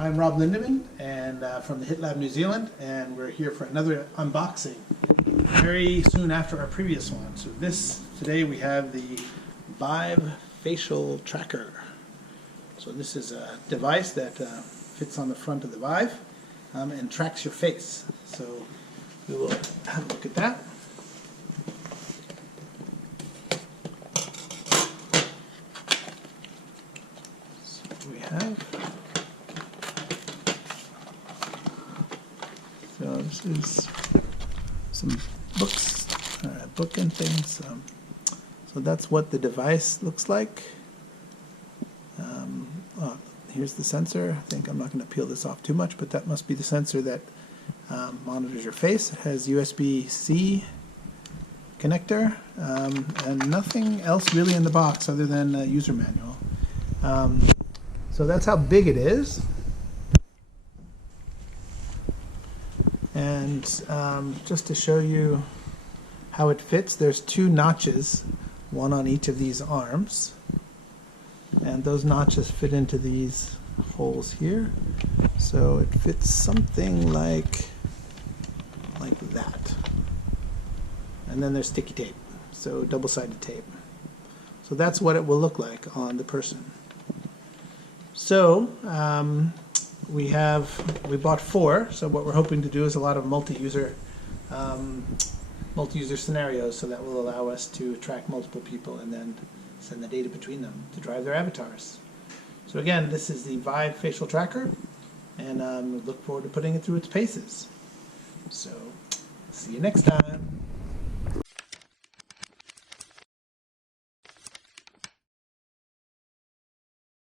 I'm Rob Lindeman and from the Hit Lab New Zealand, and we're here for another unboxing very soon after our previous one. So today we have the Vive facial tracker. So this is a device that fits on the front of the Vive and tracks your face. So we will have a look at that. So we have. So this is some books, book and things. So that's what the device looks like. Here's the sensor. I think I'm not going to peel this off too much, but that must be the sensor that monitors your face. It has USB-C connector and nothing else really in the box other than a user manual. So that's how big it is. And just to show you how it fits, there's two notches, one on each of these arms, and those notches fit into these holes here, so it fits something like that. And then there's sticky tape, so double-sided tape. So that's what it will look like on the person. So we bought 4, so what we're hoping to do is a lot of multi-user scenarios, so that will allow us to track multiple people and then send the data between them to drive their avatars. So again, this is the Vive facial tracker, and we look forward to putting it through its paces. So see you next time.